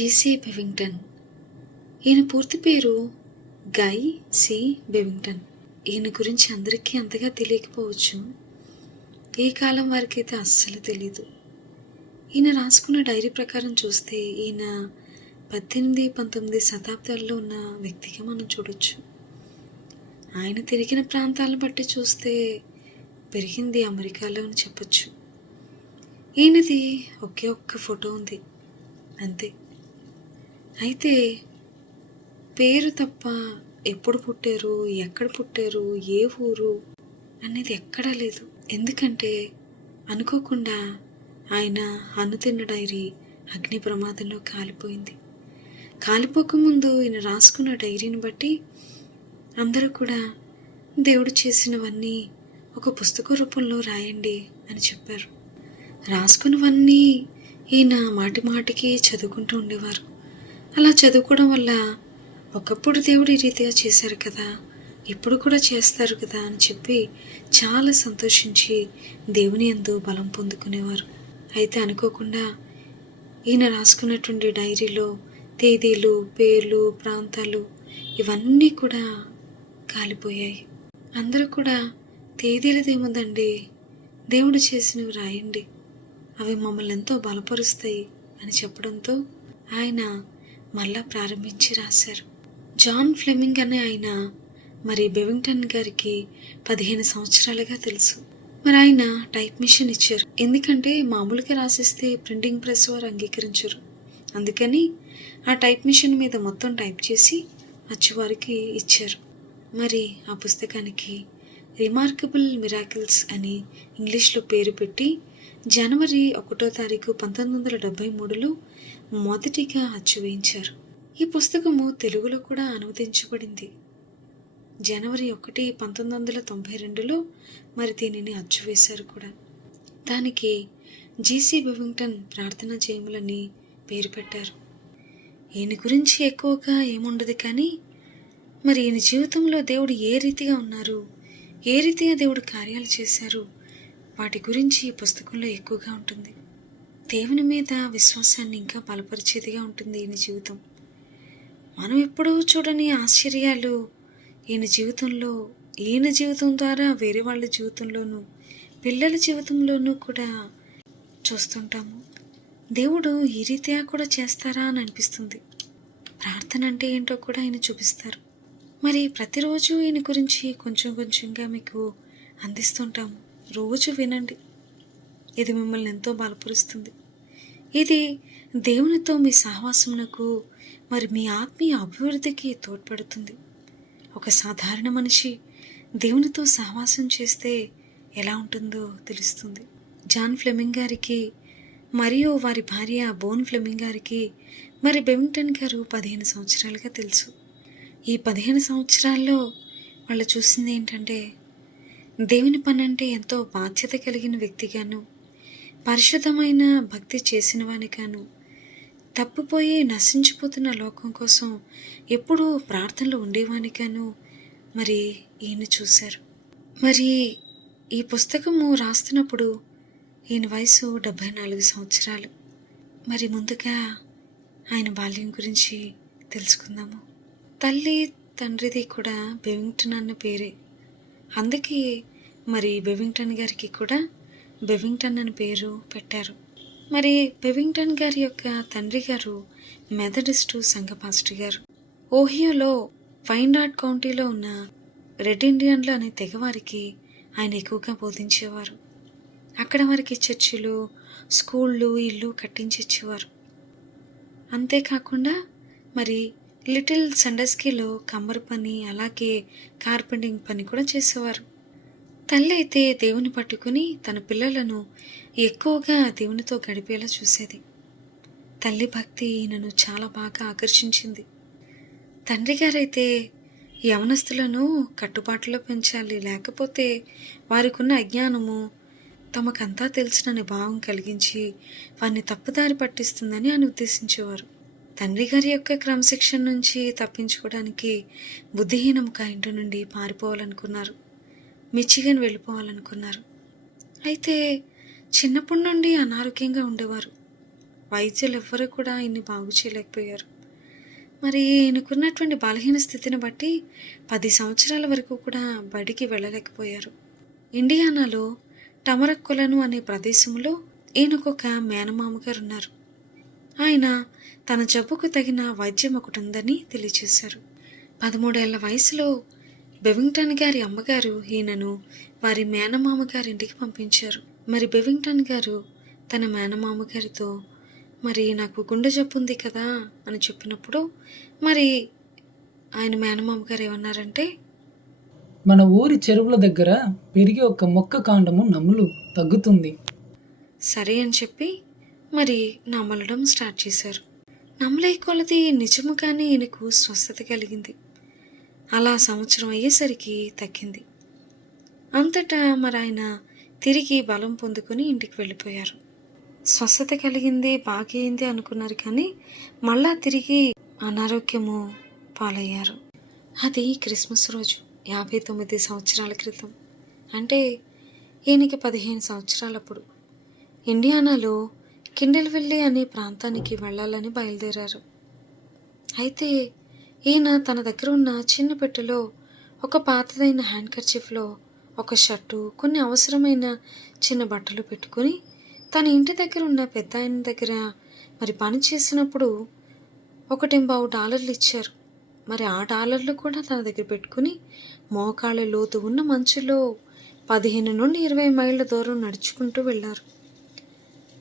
GC Bevington. ఈయన పూర్తి పేరు గై సి బెవింగ్టన్. ఈయన గురించి అందరికీ అంతగా తెలియకపోవచ్చు. ఈ కాలం వారికైతే అస్సలు తెలీదు. ఈయన రాసుకున్న డైరీ ప్రకారం చూస్తే ఈయన 18-19 శతాబ్దాల్లో ఉన్న వ్యక్తిగా మనం చూడొచ్చు. ఆయన తిరిగిన ప్రాంతాలను బట్టి చూస్తే పెరిగింది అమెరికాలో అని చెప్పొచ్చు. ఈయనది ఒకే ఒక్క ఫోటో ఉంది అంతే. అయితే పేరు తప్ప ఎప్పుడు పుట్టారు, ఎక్కడ పుట్టారు, ఏ ఊరు అనేది ఎక్కడా లేదు. ఎందుకంటే అనుకోకుండా ఆయన తిన్న డైరీ అగ్ని ప్రమాదంలో కాలిపోయింది. కాలిపోకముందు ఈయన రాసుకున్న డైరీని బట్టి అందరూ కూడా దేవుడు చేసినవన్నీ ఒక పుస్తక రూపంలో రాయండి అని చెప్పారు. రాసుకున్నవన్నీ ఈయన మాటి మాటికి చదువుకుంటూ ఉండేవారు. అలా చదువుకోవడం వల్ల ఒకప్పుడు దేవుడు ఈ రీతిగా చేశారు కదా, ఇప్పుడు కూడా చేస్తారు కదా అని చెప్పి చాలా సంతోషించి దేవుని యందు బలం పొందుకునేవారు. అయితే అనుకోకుండా ఈయన రాసుకున్నటువంటి డైరీలో తేదీలు, పేర్లు, ప్రాంతాలు ఇవన్నీ కూడా కాలిపోయాయి. అందరూ కూడా తేదీలదేముందండి, దేవుడు చేసినవి రాయండి, అవి మమ్మల్ని ఎంతో బలపరుస్తాయి అని చెప్పడంతో ఆయన మళ్ళా ప్రారంభించి రాశారు. జాన్ ఫ్లెమింగ్ అనే ఆయన మరి బెవింగ్టన్ గారికి 15 సంవత్సరాలుగా తెలుసు. మరి ఆయన టైప్ మిషన్ ఇచ్చారు. ఎందుకంటే మామూలుగా రాసిస్తే ప్రింటింగ్ ప్రెస్ వారు అంగీకరించరు. అందుకని ఆ టైప్ మిషన్ మీద మొత్తం టైప్ చేసి అచ్చువారికి ఇచ్చారు. మరి ఆ పుస్తకానికి రిమార్కబుల్ మిరాకిల్స్ అని ఇంగ్లీష్లో పేరు పెట్టి జనవరి 1వ తారీఖు 1973లో మొదటిగా అచ్చు వేయించారు. ఈ పుస్తకము తెలుగులో కూడా అనువదించబడింది. జనవరి 1, 1992లో మరి దీనిని అచ్చు వేశారు కూడా. దానికి జీసీ బెవింగ్టన్ ప్రార్థనా జయములని పేరు పెట్టారు. ఈయన గురించి ఎక్కువగా ఏముండదు, కానీ మరి ఈయన జీవితంలో దేవుడు ఏ రీతిగా ఉన్నారు, ఏ రీతిగా దేవుడు కార్యాలు చేశారు, వాటి గురించి ఈ పుస్తకంలో ఎక్కువగా ఉంటుంది. దేవుని మీద విశ్వాసాన్ని ఇంకా బలపరిచేదిగా ఉంటుంది ఈయన జీవితం. మనం ఎప్పుడూ చూడని ఆశ్చర్యాలు ఈయన జీవితం ద్వారా వేరే వాళ్ళ జీవితంలోనూ, పిల్లల జీవితంలోనూ కూడా చూస్తుంటాము. దేవుడు ఈ రీతిగా కూడా చేస్తారా అని అనిపిస్తుంది. ప్రార్థన అంటే ఏంటో కూడా ఆయన చూపిస్తారు. మరి ప్రతిరోజు ఈయన గురించి కొంచెం కొంచెంగా మీకు అందిస్తుంటాము. రోజు వినండి, ఇది మిమ్మల్ని ఎంతో బలపరుస్తుంది. ఇది దేవునితో మీ సహవాసమునకు మరి మీ ఆత్మీయ అభివృద్ధికి తోడ్పడుతుంది. ఒక సాధారణ మనిషి దేవునితో సహవాసం చేస్తే ఎలా ఉంటుందో తెలుస్తుంది. జాన్ ఫ్లెమింగ్ గారికి మరియు వారి భార్య బోన్ ఫ్లెమింగ్ గారికి మరి బెవింగ్టన్ గారు 15 సంవత్సరాలుగా తెలుసు. ఈ 15 సంవత్సరాల్లో వాళ్ళు చూసింది ఏంటంటే దేవుని పని అంటే ఎంతో బాధ్యత కలిగిన వ్యక్తిగాను, పరిశుద్ధమైన భక్తి చేసిన వానిగాను, తప్పిపోయి నశించిపోతున్న లోకం కోసం ఎప్పుడూ ప్రార్థనలు ఉండేవానిగాను మరి ఈయన చూశారు. మరి ఈ పుస్తకము రాస్తున్నప్పుడు ఈయన వయసు 74 సంవత్సరాలు. మరి ముందుగా ఆయన బాల్యం గురించి తెలుసుకుందాము. తల్లి తండ్రిది కూడా బెవింగ్టన్ అన్న పేరే. అందుకే మరి బెవింగ్టన్ గారికి కూడా బెవింగ్టన్ అని పేరు పెట్టారు. మరి బెవింగ్టన్ గారి యొక్క తండ్రి గారు మెథడిస్టు సంఘ పాస్టర్ గారు. ఓహియోలో వైనాడ్ కౌంటీలో ఉన్న రెడ్ ఇండియన్లు అనే తెగవారికి ఆయన ఎక్కువగా బోధించేవారు. అక్కడ వారికి చర్చిలు, స్కూళ్ళు, ఇల్లు కట్టించిచ్చేవారు. అంతేకాకుండా మరి లిటిల్ సండస్కీలో కమ్మరి పని, అలాగే కార్పెంటింగ్ పని కూడా చేసేవారు. తల్లి అయితే దేవుని పట్టుకుని తన పిల్లలను ఎక్కువగా దేవునితో గడిపేలా చూసేది. తల్లి భక్తి ఈయనను చాలా బాగా ఆకర్షించింది. తండ్రి గారైతే యవనస్తులను కట్టుబాటులో పెంచాలి, లేకపోతే వారికున్న అజ్ఞానము తమకంతా తెలిసినని భావం కలిగించి వారిని తప్పుదారి పట్టిస్తుందని ఆయన ఉద్దేశించేవారు. తండ్రి గారి యొక్క క్రమశిక్షణ నుంచి తప్పించుకోవడానికి బుద్ధిహీనముగా ఇంటి నుండి పారిపోవాలనుకున్నారు. మిచిగన్ వెళ్ళిపోవాలనుకున్నారు. అయితే చిన్నప్పటి నుండి అనారోగ్యంగా ఉండేవారు. వైద్యులు ఎవ్వరూ కూడా ఈయన్ని బాగు చేయలేకపోయారు. మరి ఈయనకున్నటువంటి బలహీన స్థితిని బట్టి 10 సంవత్సరాల వరకు కూడా బడికి వెళ్ళలేకపోయారు. ఇండియానాలో టమరక్కులను అనే ప్రదేశంలో ఈయనకొక మేనమామ గారు ఉన్నారు. ఆయన తన జబ్బుకు తగిన వైద్యం ఒకటి ఉందని తెలియచేశారు. 13 ఏళ్ల వయసులో బెవింగ్టన్ గారి అమ్మగారు ఈయనను వారి మేనమామ గారి ఇంటికి పంపించారు. మరి బెవింగ్టన్ గారు తన మేనమామ గారితో మరి నాకు గుండె జబ్బు ఉంది కదా అని చెప్పినప్పుడు మరి ఆయన మేనమామ గారు ఏమన్నారంటే, మన ఊరి చెరువుల దగ్గర పెరిగే ఒక మొక్క కాండము నమ్ములు తగ్గుతుంది. సరే అని చెప్పి మరి నమలడం స్టార్ట్ చేశారు. నమలే కొలది నిజముగానే ఈయనకు స్వస్థత కలిగింది. అలా సంవత్సరం అయ్యేసరికి తగ్గింది. అంతటా మరి ఆయన తిరిగి బలం పొందుకొని ఇంటికి వెళ్ళిపోయారు. స్వస్థత కలిగింది, బాగైంది అనుకున్నారు, కానీ మళ్ళా తిరిగి అనారోగ్యము పాలయ్యారు. అది క్రిస్మస్ రోజు 59 సంవత్సరాల క్రితం. అంటే ఈయనకి 15 సంవత్సరాలప్పుడు ఇండియానాలో కిండెల్విల్లీ అనే ప్రాంతానికి వెళ్ళాలని బయలుదేరారు. అయితే ఈయన తన దగ్గర ఉన్న చిన్న పెట్టెలో ఒక పాతదైన హ్యాండ్ కర్చీఫ్లో ఒక షర్టు, కొన్ని అవసరమైన చిన్న బట్టలు పెట్టుకుని తన ఇంటి దగ్గర ఉన్న పెద్ద ఆయన దగ్గర మరి పని చేసినప్పుడు $1.25 ఇచ్చారు. మరి ఆ డాలర్లు కూడా తన దగ్గర పెట్టుకుని మోకాళ్ళ లోతు ఉన్న మంచులో 15 నుండి 20 మైళ్ళ దూరం నడుచుకుంటూ వెళ్ళారు.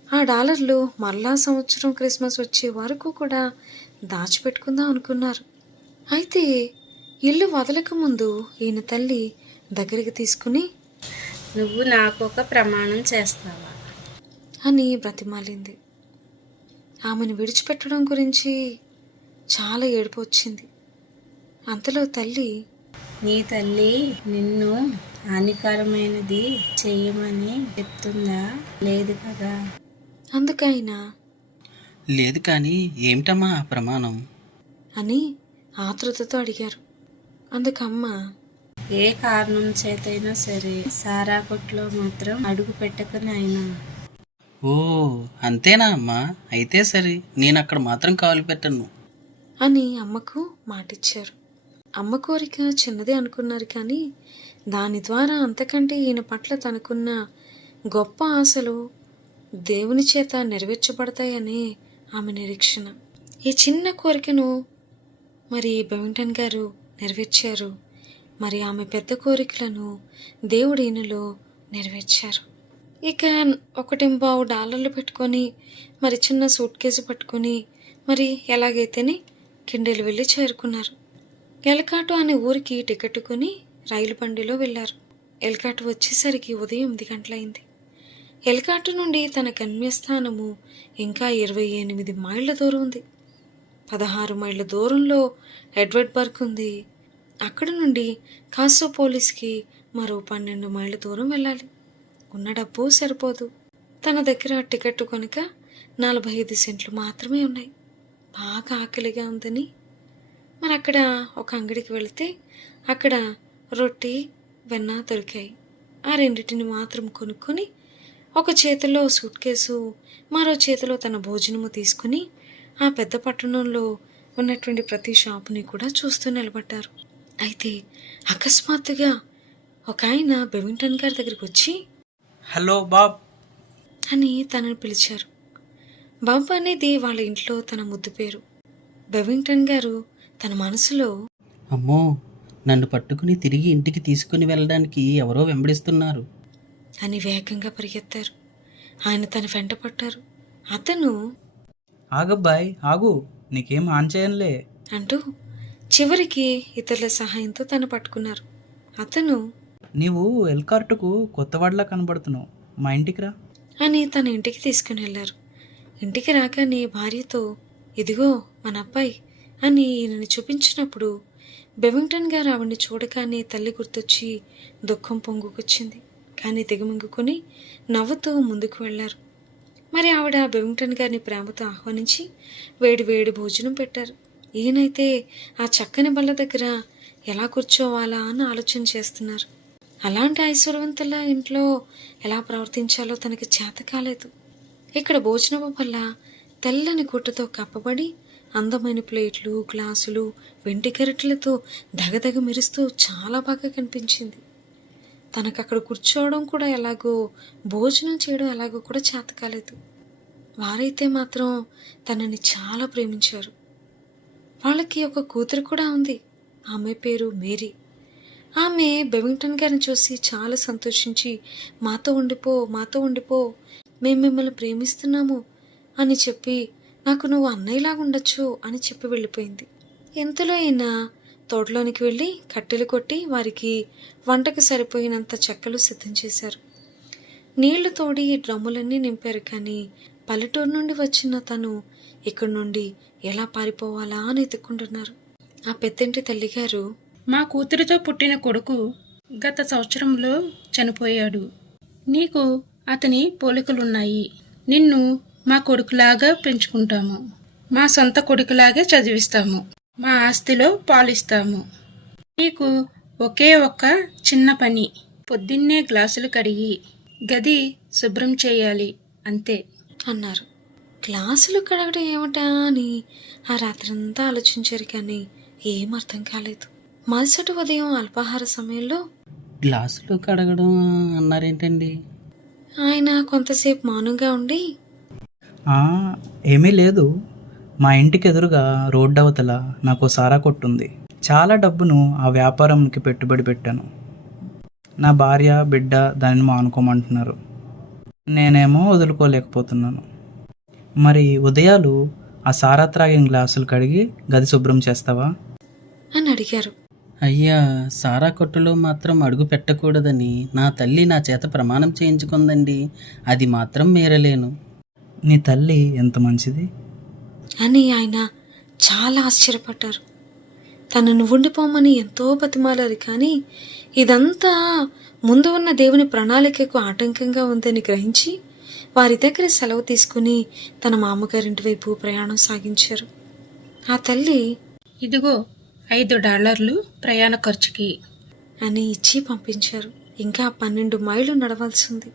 ఆ డాలర్లు మరలా సంవత్సరం క్రిస్మస్ వచ్చే వరకు కూడా దాచిపెట్టుకుందాం అనుకున్నారు. అయితే ఇల్లు వదలక ముందు ఈయన తల్లి దగ్గరికి తీసుకుని, నువ్వు నాకు ఒక ప్రమాణం చేస్తావా అని బ్రతిమాలింది. ఆమెను విడిచిపెట్టడం గురించి చాలా ఏడుపు వచ్చింది. అంతలో తల్లి, నీ తల్లి నిన్ను హానికరమైనది చెయ్యమని చెప్తుందా? లేదు కదా. అందుకైనా లేదు కానీ ఏమిటమ్మా ప్రమాణం అని ఆతృతతో అడిగారు. అందుకమ్మ, ఏ కారణం చేతైనా సరే సారా కొట్లో మాత్రం అడుగు పెట్టకని అయినా. ఓ అంతేనా అమ్మా, అయితే సరే నేను అక్కడ మాత్రం కాలు పెట్టను అని అమ్మకు మాటిచ్చారు. అమ్మ కోరిక చిన్నదే అనుకున్నారు, కానీ దాని ద్వారా అంతకంటే ఈయన పట్ల తనకున్న గొప్ప ఆశలు దేవుని చేత నెరవేర్చబడతాయనే ఆమె నిరీక్షణ. ఈ చిన్న కోరికను మరి బెవింగ్టన్ గారు నెరవేర్చారు. మరి ఆమె పెద్ద కోరికలను దేవుడు ఈయనలో నెరవేర్చారు. ఇక $1.25 పెట్టుకొని మరి చిన్న సూట్ కేసు పట్టుకొని మరి ఎలాగైతేనే కిండెలు వెళ్ళి చేరుకున్నారు. ఎల్కాటు అనే ఊరికి టికెట్ కొని రైలు బండిలో వెళ్ళారు. ఎల్కాటు వచ్చేసరికి ఉదయం 8 గంటలైంది. ఎల్కాటు నుండి తన గమ్యస్థానము ఇంకా 28 మైళ్ళ దూరం ఉంది. 16 మైళ్ళ దూరంలో ఎడ్వర్డ్ బర్గ్ ఉంది. అక్కడ నుండి కాసోపోలిస్కి మరో 12 మైళ్ళ దూరం వెళ్ళాలి. ఉన్న డబ్బు సరిపోదు. తన దగ్గర టికెట్ కనుక 45 సెంట్లు మాత్రమే ఉన్నాయి. బాగా ఆకలిగా ఉందని మరి అక్కడ ఒక అంగడికి వెళితే అక్కడ రొట్టి, వెన్న దొరికాయి. ఆ రెండింటిని మాత్రం కొనుక్కొని ఒక చేతిలో సూట్ కేసు, మరో చేతిలో తన భోజనము తీసుకుని ఆ పెద్ద పట్టణంలో ఉన్నటువంటి ప్రతి షాపుని కూడా చూస్తూ నిలబడ్డారు. అయితే అకస్మాత్తుగా ఒక ఆయన బెవింగ్టన్ గారి దగ్గరికి వచ్చి, హలో బాబ్ అని తనను పిలిచారు. బాబ్ అనేది వాళ్ళ ఇంట్లో తన ముద్దు పేరు. బెవింగ్టన్ గారు తన మనసులో, అమ్మో నన్ను పట్టుకుని తిరిగి ఇంటికి తీసుకుని వెళ్ళడానికి ఎవరో వెంబడిస్తున్నారు అని వేగంగా పరిగెత్తారు. ఆయన తన వెంట పట్టారు. అతను, ఆగబ్బాయ్ ఆగు, నీకేం హాని చేయనులే అంటూ చివరికి ఇతరుల సహాయంతో తను పట్టుకున్నారు. అతను, నీవు ఎల్కార్టుకు కొత్తవాడిలా కనబడుతున్నావు, మా ఇంటికి రా అని తన ఇంటికి తీసుకుని వెళ్ళారు. ఇంటికి రాగానే భార్యతో, ఇదిగో మన అబ్బాయి అని ఈయనని చూపించినప్పుడు బెవింగ్టన్ గారు ఆవిడ్ని చూడగానే తల్లి గుర్తొచ్చి దుఃఖం పొంగుకొచ్చింది. కానీ దిగమింగుకొని నవ్వుతూ ముందుకు వెళ్ళారు. మరి ఆవిడ బెవింగ్టన్ గారిని ప్రేమతో ఆహ్వానించి వేడి వేడి భోజనం పెట్టారు. ఈయనైతే ఆ చక్కని బల్ల దగ్గర ఎలా కూర్చోవాలా అని ఆలోచన చేస్తున్నారు. అలాంటి ఐశ్వర్యవంతుల ఇంట్లో ఎలా ప్రవర్తించాలో తనకి చేత కాలేదు. ఇక్కడ భోజనపు వల్ల తెల్లని గుడ్డతో కప్పబడి అందమైన ప్లేట్లు, గ్లాసులు, వెండి గరిటెలతో దగదగ మెరుస్తూ చాలా బాగా కనిపించింది. తనకు అక్కడ కూర్చోవడం కూడా ఎలాగో, భోజనం చేయడం ఎలాగో కూడా చేత కాలేదు. వారైతే మాత్రం తనని చాలా ప్రేమించారు. వాళ్ళకి ఒక కూతురు కూడా ఉంది. ఆమె పేరు మేరీ. ఆమె బెవింగ్టన్ గారిని చూసి చాలా సంతోషించి, మాతో ఉండిపో, మేము మిమ్మల్ని ప్రేమిస్తున్నాము అని చెప్పి, నాకు నువ్వు అన్నయ్యలాగా ఉండొచ్చు అని చెప్పి వెళ్ళిపోయింది. ఎంతలో అయినా తోటలోనికి వెళ్ళి కట్టెలు కొట్టి వారికి వంటకు సరిపోయినంత చెక్కలు సిద్ధం చేశారు. నీళ్లు తోడి డ్రమ్ములన్నీ నింపారు. కానీ పల్లెటూరు నుండి వచ్చిన తను ఇక్కడి నుండి ఎలా పారిపోవాలా అని ఎత్తుక్కుంటున్నారు. ఆ పెద్దంటి తల్లిగారు, మా కూతురితో పుట్టిన కొడుకు గత సంవత్సరంలో చనిపోయాడు. నీకు అతని పోలికలున్నాయి. నిన్ను మా కొడుకులాగా పెంచుకుంటాము. మా సొంత కొడుకులాగే చదివిస్తాము. మా ఆస్తిలో పాలిస్తాము. నీకు ఒకే ఒక్క చిన్న పని, పొద్దున్నే గ్లాసులు కడిగి గది శుభ్రం చేయాలి, అంతే అన్నారు. గ్లాసులు కడగడం ఏమిటా అని ఆ రాత్రంతా ఆలోచించారు. కానీ ఏం అర్థం కాలేదు. మరుసటి ఉదయం అల్పాహార సమయంలో గ్లాసులు కడగడం అన్నారేంటండి? ఆయన కొంతసేపు మౌనంగా ఉండి, ఏమీ లేదు. మా ఇంటికి ఎదురుగా రోడ్డు అవతల నాకు సారా కొట్టుంది. చాలా డబ్బును ఆ వ్యాపారంకి పెట్టుబడి పెట్టాను. నా భార్య, బిడ్డ దానిని మానుకోమంటున్నారు. నేనేమో వదులుకోలేకపోతున్నాను. మరి ఉదయాలు ఆ సారా త్రాగిన గ్లాసులు కడిగి గది శుభ్రం చేస్తావా అని అడిగారు. అయ్యా, సారా కొట్టులో మాత్రం అడుగు పెట్టకూడదని నా తల్లి నా చేత ప్రమాణం చేయించుకుందండి. అది మాత్రం మీరలేను. నీ తల్లి ఎంత మంచిది అని ఆయన చాలా ఆశ్చర్యపడ్డారు. తనను ఉండిపోమని ఎంతో బతిమాలారు. కానీ ఇదంతా ముందు ఉన్న దేవుని ప్రణాళికకు ఆటంకంగా ఉందని గ్రహించి వారి దగ్గర సెలవు తీసుకుని తన మామగారింటి వైపు ప్రయాణం సాగించారు. ఆ తల్లి, ఇదిగో $5 ప్రయాణ ఖర్చుకి అని ఇచ్చి పంపించారు. ఇంకా 12 మైళ్ళు నడవాల్సింది.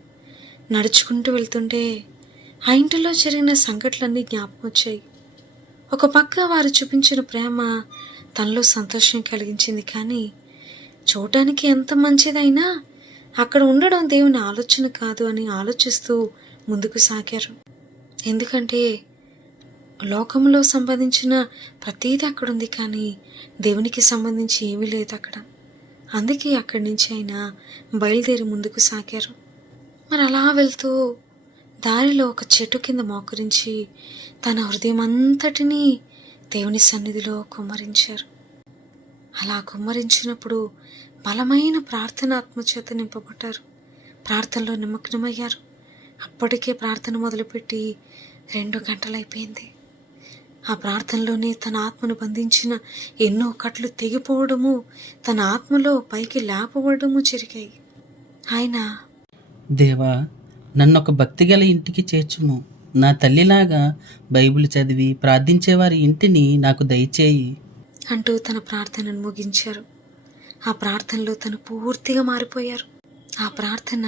నడుచుకుంటూ వెళ్తుంటే ఆ ఇంటిలో జరిగిన సంఘటనలన్నీ జ్ఞాపకం వచ్చాయి. ఒక పక్క వారు చూపించిన ప్రేమ తనలో సంతోషం కలిగించింది. కానీ చూడటానికి ఎంత మంచిదైనా అక్కడ ఉండడం దేవుని ఆలోచన కాదు అని ఆలోచిస్తూ ముందుకు సాగారు. ఎందుకంటే లోకంలో సంబంధించిన ప్రతీది అక్కడుంది. కానీ దేవునికి సంబంధించి ఏమీ లేదు అక్కడ. అందుకే అక్కడి నుంచి ఆయన బయలుదేరి ముందుకు సాగారు. మరి అలా వెళ్తూ దారిలో ఒక చెట్టు కింద మోకరించి తన హృదయం అంతటినీ దేవుని సన్నిధిలో కుమ్మరించారు. అలా కుమ్మరించినప్పుడు బలమైన ప్రార్థన ఆత్మచేత నింపబడ్డారు. ప్రార్థనలో నిమగ్నమయ్యారు. అప్పటికే ప్రార్థన మొదలుపెట్టి 2 గంటలైపోయింది. ఆ ప్రార్థనలోనే తన ఆత్మను బంధించిన ఎన్నో కట్లు తెగిపోవడము, తన ఆత్మలో పైకి లేపబడము జరిగాయి. ఆయన, దేవా, నన్ను ఒక భక్తిగల ఇంటికి చేర్చుము. నా తల్లిలాగా బైబిల్ చదివి ప్రార్థించేవారి ఇంటిని నాకు దయచేయి అంటూ తన ప్రార్థనను ముగించారు. ఆ ప్రార్థనలో తను పూర్తిగా మారిపోయారు. ఆ ప్రార్థన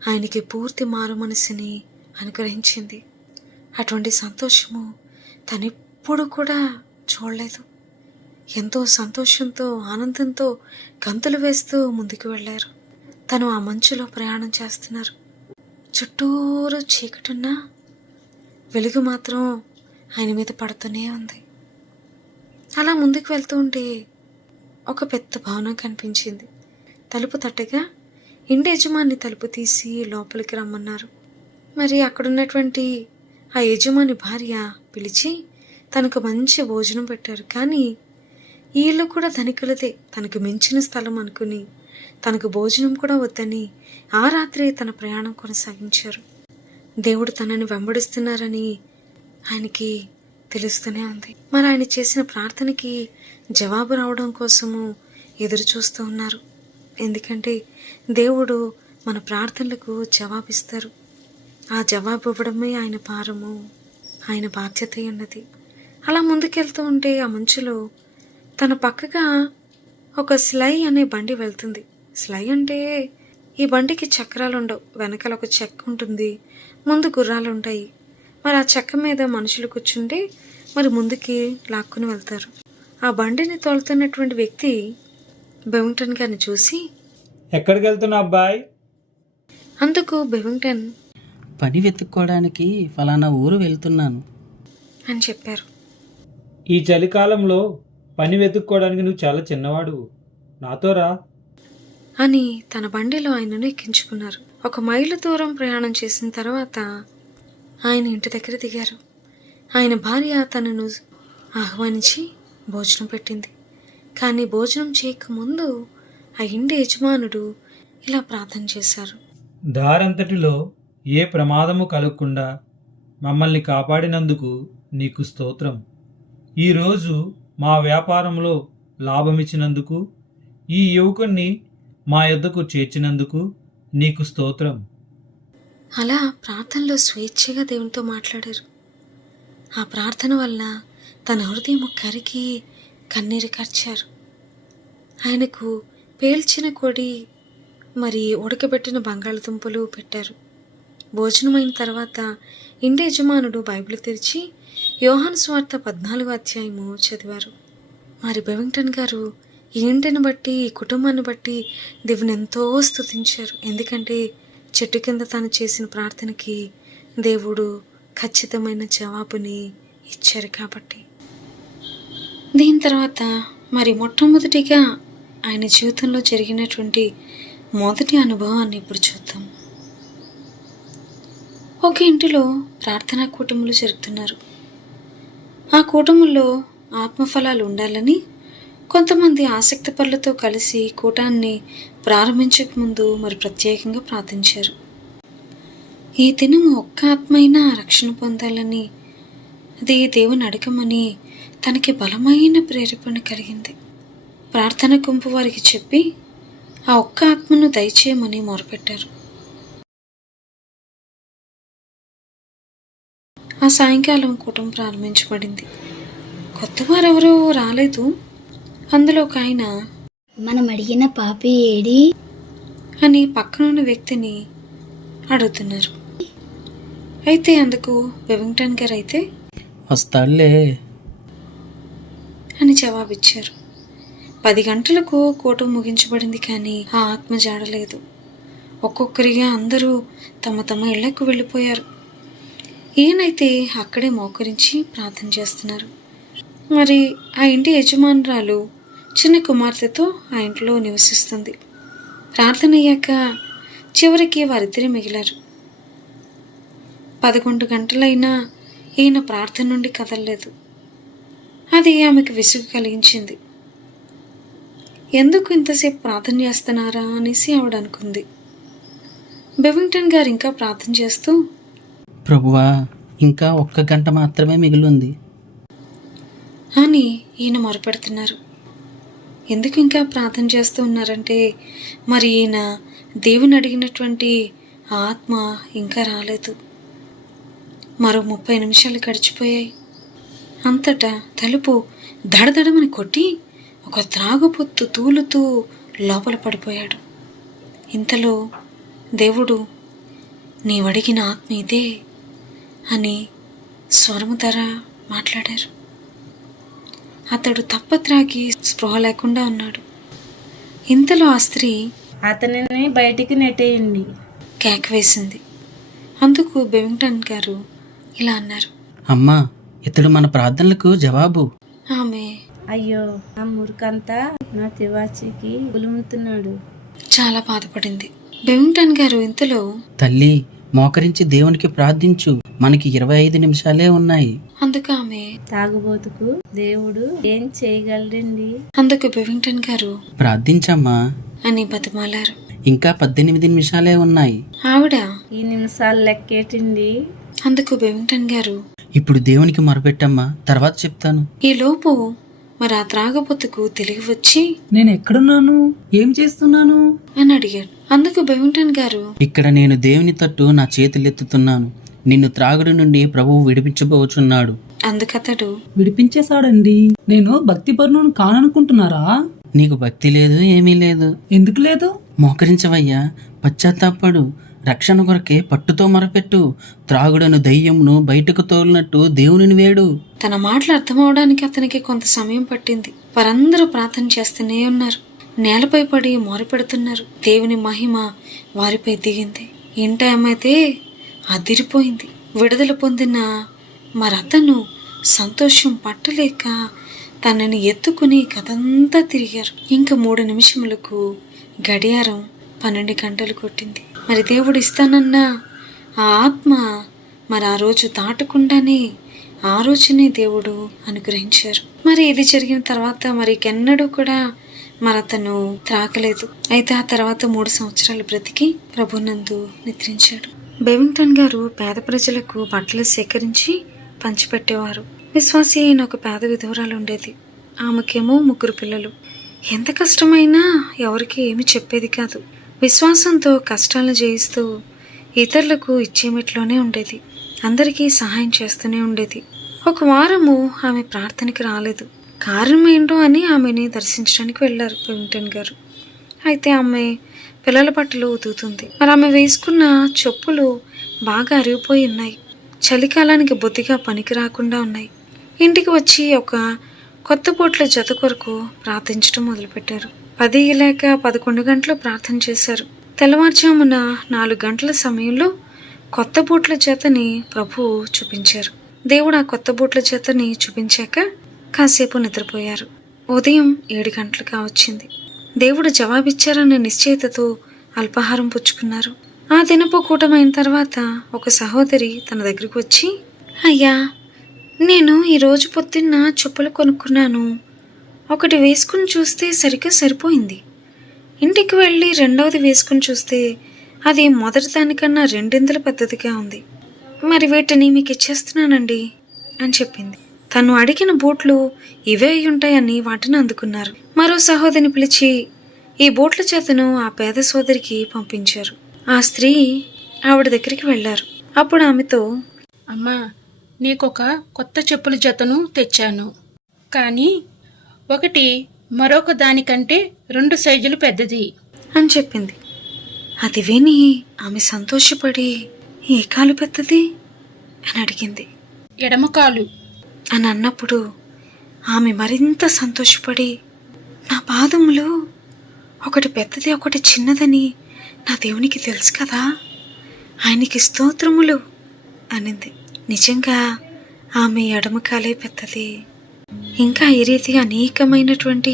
ఆయనకి పూర్తి మారు మనసుని అనుగ్రహించింది. అటువంటి సంతోషము తనెప్పుడు కూడా చూడలేదు. ఎంతో సంతోషంతో, ఆనందంతో గంతులు వేస్తూ ముందుకు వెళ్ళారు. తను ఆ మంచులో ప్రయాణం చేస్తున్నారు. చుట్టూరు చీకటున్నా వెలుగు మాత్రం ఆయన మీద పడుతూనే ఉంది. అలా ముందుకు వెళ్తూ ఉంటే ఒక పెద్ద భవనం కనిపించింది. తలుపు తట్టగా ఇంటి యజమాని తలుపు తీసి లోపలికి రమ్మన్నారు. మరి అక్కడున్నటువంటి ఆ యజమాని భార్య పిలిచి తనకు మంచి భోజనం పెట్టారు. కానీ ఈ ఇల్లు కూడా ధనికులదే, తనకు మించిన స్థలం అనుకుని తనకు భోజనం కూడా వద్దని ఆ రాత్రి తన ప్రయాణం కొనసాగించారు. దేవుడు తనని వెంబడిస్తున్నారని ఆయనకి తెలుస్తూనే ఉంది. మరి ఆయన చేసిన ప్రార్థనకి జవాబు రావడం కోసము ఎదురు చూస్తూ ఉన్నారు. ఎందుకంటే దేవుడు మన ప్రార్థనలకు జవాబిస్తారు. ఆ జవాబు ఇవ్వడమే ఆయన భారము, ఆయన బాధ్యత అన్నది. అలా ముందుకెళ్తూ ఉంటే ఆ మంచులో తన పక్కగా ఒక స్లై అనే బండి వెళ్తుంది. స్లై అంటే ఈ బండికి చక్రాలు ఉండవు. వెనకాల ఒక చెక్క ఉంటుంది, ముందు గుర్రాలు ఉంటాయి. మరి ఆ చెక్క మీద మనుషులు కూర్చుంటే మరి ముందుకి లాక్కుని వెళ్తారు. ఆ బండిని తోలుతున్నటువంటి వ్యక్తి బెవింగ్టన్ గారిని చూసి, ఎక్కడికి వెళ్తున్నా అబ్బాయి? అందుకు బెవింగ్టన్ పని వెతుక్కోవడానికి ఫలానా ఊరు వెళ్తున్నాను. అని చెప్పారు. ఈ చలికాలంలో పని వెతుక్కోవడానికి నువ్వు చాలా చిన్నవాడు, నాతో రా. అని తన బండిలో ఆయనను ఎక్కించుకున్నారు. 1 మైలు దూరం ప్రయాణం చేసిన తర్వాత ఆయన ఇంటి దగ్గర దిగారు. ఆయన భార్య తనను ఆహ్వానించి భోజనం పెట్టింది. కానీ భోజనం చేయకముందు ఆ ఇంటి యజమానుడు ఇలా ప్రార్థన చేశారు. దారంతటిలో ఏ ప్రమాదము కలగకుండా మమ్మల్ని కాపాడినందుకు నీకు స్తోత్రం. ఈరోజు మా వ్యాపారంలో లాభమిచ్చినందుకు, ఈ యువకుణ్ణి మా యొద్దకు చేర్చినందుకు నీకు స్తోత్రం. అలా ప్రార్థనలో స్వేచ్ఛగా దేవునితో మాట్లాడారు. ఆ ప్రార్థన వల్ల తన హృదయం కరిగి కన్నీరు కార్చారు. ఆయనకు పేల్చిన కొడి మరి ఉడకబెట్టిన బంగాళదుంపలు పెట్టారు. భోజనమైన తర్వాత ఇంటి యజమానుడు బైబిల్ తెరిచి యోహాను సువార్త 14వ అధ్యాయము చదివారు. మరి బెవింగ్టన్ గారు ఈ ఇంటిని బట్టి, ఈ కుటుంబాన్ని బట్టి దేవుని ఎంతో స్తుతించారు. ఎందుకంటే చెట్టు కింద తాను చేసిన ప్రార్థనకి దేవుడు ఖచ్చితమైన జవాబుని ఇచ్చారు కాబట్టి. దీని తర్వాత మరి మొట్టమొదటిగా ఆయన జీవితంలో జరిగినటువంటి మొదటి అనుభవాన్ని ఇప్పుడు చూద్దాం. ఒక ఇంటిలో ప్రార్థనా కూటములు జరుగుతున్నారు. ఆ కూటముల్లో ఆత్మఫలాలు ఉండాలని కొంతమంది ఆసక్తి పరులతో కలిసి కూటాన్ని ప్రారంభించక ముందు మరి ప్రత్యేకంగా ప్రార్థించారు. ఈ దినము ఒక్క ఆత్మైనా రక్షణ పొందాలని, అది దేవుని అడగమని తనకి బలమైన ప్రేరేపణ కలిగింది. ప్రార్థన గుంపు వారికి చెప్పి ఆ ఒక్క ఆత్మను దయచేయమని మొరపెట్టారు. ఆ సాయంకాలం కూటం ప్రారంభించబడింది. కొత్త వారెవరూ రాలేదు. అందులో ఒక ఆయన, మనం అడిగిన పాపి ఏడి అని పక్కనున్న వ్యక్తిని అడుగుతున్నారు. అయితే అందుకు బెవింగ్టన్ గారు అయితే వస్తాడులే అని జవాబిచ్చారు. 10 గంటలకు కూటం ముగించబడింది. కానీ ఆ ఆత్మ జాడలేదు. ఒక్కొక్కరిగా అందరూ తమ తమ ఇళ్లకు వెళ్ళిపోయారు. ఈయనైతే అక్కడే మోకరించి ప్రార్థన చేస్తున్నారు. మరి ఆ ఇంటి యజమానురాలు చిన్న కుమార్తెతో ఆ ఇంట్లో నివసిస్తుంది. ప్రార్థన అయ్యాక చివరికి వారిద్దరే మిగిలారు. 11 గంటలైనా ఈయన ప్రార్థన నుండి కదలలేదు. అది ఆమెకు విసుగు కలిగించింది. ఎందుకు ఇంతసేపు ప్రార్థన చేస్తున్నారా అనేసి ఆవిడ అనుకుంది. బెవింగ్టన్ గారు ఇంకా ప్రార్థన చేస్తూ, ప్రభువా, ఇంకా 1 గంట మాత్రమే మిగిలింది అని ఈయన మొరపెడుతున్నారు. ఎందుకు ఇంకా ప్రార్థన చేస్తూ ఉన్నారంటే మరి ఈయన దేవుని అడిగినటువంటి ఆత్మ ఇంకా రాలేదు. మరో 30 నిమిషాలు గడిచిపోయాయి. అంతటా తలుపు దడదడమని కొట్టి ఒక త్రాగుబొత్తు తూలుతూ లోపల పడిపోయాడు. ఇంతలో దేవుడు, నీవడిగిన ఆత్మ ఇదే అని స్వరము ధర మాట్లాడారు. అతడు తప్పత్రాగి స్పృహ లేకుండా ఉన్నాడు. ఇంతలో ఆ స్త్రీ అతనిని బయటికి నెట్టేయండి. కేక వేసింది. అందుకు బెవింగ్టన్ గారు ఇలా అన్నారు. అమ్మా, ఇతడు మన ప్రార్థనలకు జవాబు. ఆమె అయ్యో, ఆ మురికంతా నా తివాచికి ఉలుముతున్నాడు. చాలా బాధపడింది. బెవింగ్టన్ గారు ఇంతలో, తల్లి, మోకరించి దేవునికి ప్రార్థించు, మనకి 25 నిమిషాలే ఉన్నాయి. అందుకు ఆమె, తాగుబోతుకు దేవుడు ఏం చేయగలడండి? అందుకు బెవింగ్టన్ గారు ప్రార్థించమ్మా అని బతిమాలారు. ఇంకా 18 నిమిషాలే ఉన్నాయి. ఆవిడ, ఈ నిమిషాలు లెక్కేటండి. అందుకు బెవింగ్టన్ గారు, ఇప్పుడు దేవునికి మొరపెట్టమ్మా, తర్వాత చెప్తాను. ఈ లోపు మరి ఆ త్రాగబొత్తుకు తెలివి వచ్చి నేను ఎక్కడున్నాను, ఏం చేస్తున్నాను అని అడిగాడు. అందుకు బెవింగ్టన్ గారు, ఇక్కడ నేను దేవుని తట్టు నా చేతులెత్తుతున్నాను, నిన్ను త్రాగుడు నుండి ప్రభువు విడిపించబోచున్నాడు. అందుకతడు, విడిపించేశాడండి. నేను భక్తిపరును కాననుకుంటున్నారా? నీకు భక్తి లేదు, ఏమీ లేదు. ఎందుకు లేదు? మోకరించవయ్యా, పశ్చాత్తాపడు, రక్షణ కొరకే పట్టుతో మొరపెట్టు. త్రాగుడను దయ్యమును బయటకు తోలినట్టు దేవునిని వేడు. తన మాటలు అర్థమవడానికి అతనికి కొంత సమయం పట్టింది. వారందరూ ప్రార్థన చేస్తూనే ఉన్నారు. నేలపై పడి మొరపెడుతున్నారు. దేవుని మహిమ వారిపై దిగింది. ఇంట ఏమైతే అదిరిపోయింది. విడుదల పొందిన మరతను సంతోషం పట్టలేక తనని ఎత్తుకుని కథంతా తిరిగారు. ఇంకా 3 నిమిషములకు గడియారం 12 గంటలు కొట్టింది. మరి దేవుడు ఇస్తానన్న ఆ ఆత్మ మరి ఆ రోజు దాటకుండానే ఆ రోజునే దేవుడు అనుగ్రహించారు. మరి ఇది జరిగిన తర్వాత మరి ఎన్నడూ కూడా మరతను త్రాగలేదు. అయితే ఆ తర్వాత 3 సంవత్సరాలు బ్రతికి ప్రభునందు నిద్రించాడు. బెవింగ్టన్ గారు పేద ప్రజలకు బట్టలు సేకరించి పంచిపెట్టేవారు. విశ్వాసి అయిన ఒక పేద విధవరాలు ఉండేది. ఆమెకేమో 3 పిల్లలు. ఎంత కష్టమైనా ఎవరికి ఏమి చెప్పేది కాదు. విశ్వాసంతో కష్టాలను జయిస్తూ ఇతరులకు ఇచ్చేమిట్లోనే ఉండేది. అందరికీ సహాయం చేస్తూనే ఉండేది. ఒక వారము ఆమె ప్రార్థనకి రాలేదు. కారణం ఏంటో అని ఆమెని దర్శించడానికి వెళ్ళారు బెవింగ్టన్ గారు. అయితే ఆమె పిల్లల బట్టలు ఉతుకుతుంది. మరి ఆమె వేసుకున్న చెప్పులు బాగా అరిగిపోయి ఉన్నాయి. చలికాలానికి బొత్తిగా పనికి రాకుండా ఉన్నాయి. ఇంటికి వచ్చి ఒక కొత్త బూట్ల జత కొరకు ప్రార్థించడం మొదలుపెట్టారు. 10 లేక 11 గంటలు ప్రార్థన చేశారు. తెల్లవారుజామున 4 గంటల సమయంలో కొత్త బూట్ల జతని ప్రభు చూపించారు. దేవుడు ఆ కొత్త బూట్ల జతని చూపించాక కాసేపు నిద్రపోయారు. ఉదయం 7 గంటలుగా వచ్చింది. దేవుడు జవాబిచ్చారన్న నిశ్చయితతో అల్పాహారం పుచ్చుకున్నారు. ఆ దినపు కూటమైన తర్వాత ఒక సహోదరి తన దగ్గరికి వచ్చి, అయ్యా, నేను ఈరోజు పొద్దున్న చెప్పులు కొనుక్కున్నాను. ఒకటి వేసుకుని చూస్తే సరిగ్గా సరిపోయింది. ఇంటికి వెళ్ళి రెండవది వేసుకుని చూస్తే అది మొదటి దానికన్నా 2 పెద్దదిగా ఉంది. మరి వీటిని మీకు ఇచ్చేస్తున్నానండి అని చెప్పింది. తను అడిగిన బూట్లు ఇవే అయి ఉంటాయని వాటిని అందుకున్నారు. మరో సహోదరిని పిలిచి ఈ బూట్ల చేతను ఆ పేద సోదరికి పంపించారు. ఆ స్త్రీ ఆవిడ దగ్గరికి వెళ్లారు. అప్పుడు ఆమెతో, అమ్మా, నీకొక కొత్త చెప్పుల జతను తెచ్చాను. కానీ ఒకటి మరొక దానికంటే 2 సైజులు పెద్దది అని చెప్పింది. అది విని ఆమె సంతోషపడి, ఏ కాలు పెద్దది అని అడిగింది. ఎడమకాలు అని అన్నప్పుడు ఆమె మరింత సంతోషపడి, నా పాదములు ఒకటి పెద్దది ఒకటి చిన్నదని నా దేవునికి తెలుసు కదా, ఆయనకి స్తోత్రములు అనింది. నిజంగా ఆమె ఎడమకాలే పెద్దది. ఇంకా ఈ రీతిగా అనేకమైనటువంటి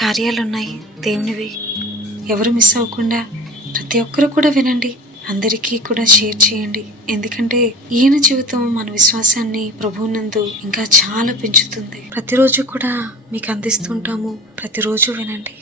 కార్యాలున్నాయి దేవునివి. ఎవరు మిస్ అవ్వకుండా ప్రతి ఒక్కరు కూడా వినండి. అందరికీ కూడా షేర్ చేయండి. ఎందుకంటే ఈయన జీవితం మన విశ్వాసాన్ని ప్రభువునందు ఇంకా చాలా పెంచుతుంది. ప్రతిరోజు కూడా మీకు అందిస్తుంటాము. ప్రతిరోజు వినండి.